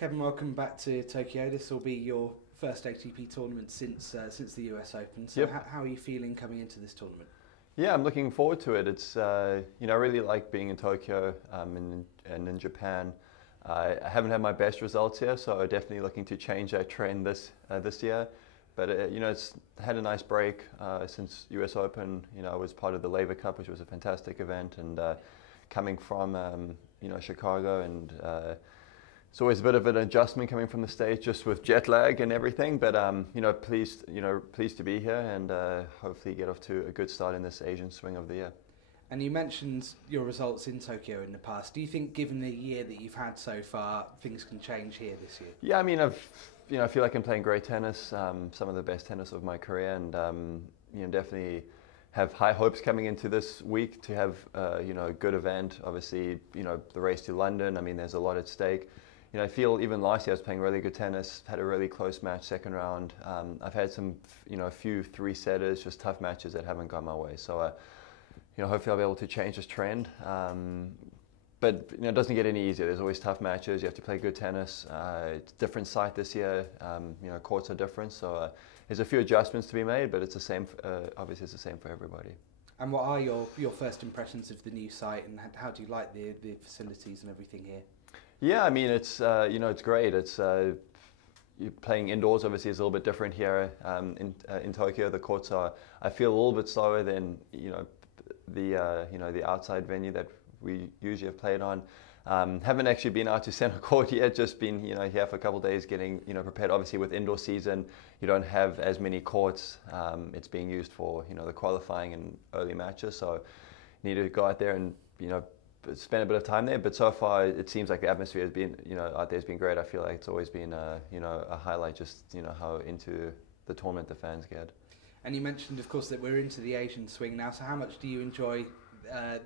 Kevin, welcome back to Tokyo. This will be your first ATP tournament since the US Open. So Yep. how are you feeling coming into this tournament? Yeah, I'm looking forward to it. It's I really like being in Tokyo and in Japan. I haven't had my best results here, so I'm definitely looking to change that trend this year. But it's had a nice break since US Open. I was part of the Laver Cup, which was a fantastic event, and coming from Chicago, and it's always a bit of an adjustment coming from the States, just with jet lag and everything. But pleased to be here, and hopefully get off to a good start in this Asian swing of the year. And you mentioned your results in Tokyo in the past. Do you think, given the year that you've had so far, things can change here this year? Yeah, I mean, I feel like I'm playing great tennis, some of the best tennis of my career, and definitely have high hopes coming into this week to have a good event. Obviously, the race to London. I mean, there's a lot at stake. I feel even last year I was playing really good tennis, had a really close match second round. I've had some, a few three-setters, just tough matches that haven't gone my way. So, hopefully I'll be able to change this trend. But it doesn't get any easier. There's always tough matches. You have to play good tennis. It's a different site this year. Courts are different, so there's a few adjustments to be made. But it's the same. Obviously, it's the same for everybody. And what are your first impressions of the new site, and how do you like the facilities and everything here? Yeah, I mean, it's it's great. It's you're playing indoors. Obviously, it's a little bit different here in Tokyo. The courts are, I feel, a little bit slower than the outside venue that we usually have played on. Haven't actually been out to center court yet. Just been here for a couple of days getting prepared. Obviously, with indoor season, you don't have as many courts. It's being used for the qualifying and early matches. So need to go out there and spend a bit of time there. But so far, it seems like the atmosphere has been out there has been great. I feel like it's always been a highlight. Just how into the tournament the fans get. And you mentioned, of course, that we're into the Asian swing now. So how much do you enjoy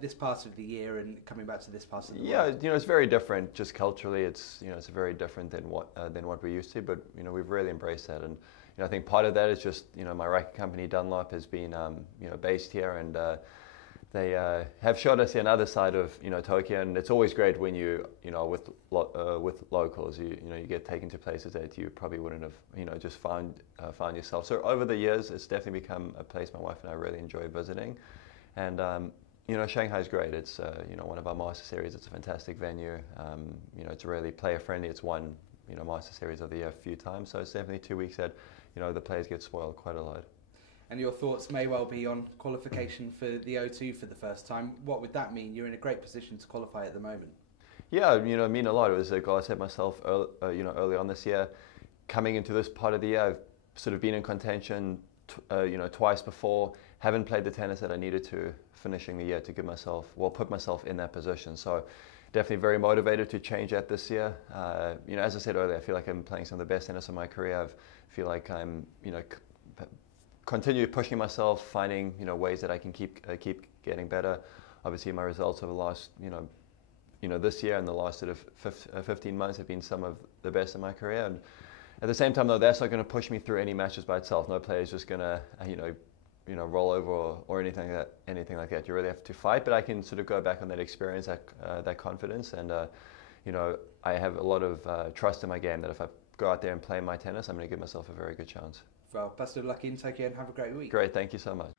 this part of the year and coming back to this part of the world? Yeah, it's very different. Just culturally, it's very different than what we're used to. But we've really embraced that, and I think part of that is just my racket company Dunlop has been based here, and they have showed us the other side of Tokyo, and it's always great when with locals you get taken to places that you probably wouldn't have just found yourself. So over the years, it's definitely become a place my wife and I really enjoy visiting, and Shanghai is great. It's one of our Master Series. It's a fantastic venue. It's really player friendly. It's won Master Series of the year a few times. So it's definitely 2 weeks that the players get spoiled quite a lot. And your thoughts may well be on qualification for the O2 for the first time. What would that mean? You're in a great position to qualify at the moment. Yeah, it mean a lot. It was a goal I set myself early on this year. Coming into this part of the year, I've sort of been in contention twice before. Haven't played the tennis that I needed to finishing the year to put myself in that position. So definitely very motivated to change that this year. As I said earlier, I feel like I'm playing some of the best tennis of my career. I feel like I'm continue pushing myself, finding ways that I can keep getting better. Obviously, my results over the last this year and the last sort of 15 months have been some of the best in my career. And at the same time, though, that's not going to push me through any matches by itself. No player is just going to roll over or anything like that. You really have to fight. But I can sort of go back on that experience, that confidence, and I have a lot of trust in my game that if I go out there and play my tennis, I'm going to give myself a very good chance. Well, best of luck in Tokyo and have a great week. Great, thank you so much.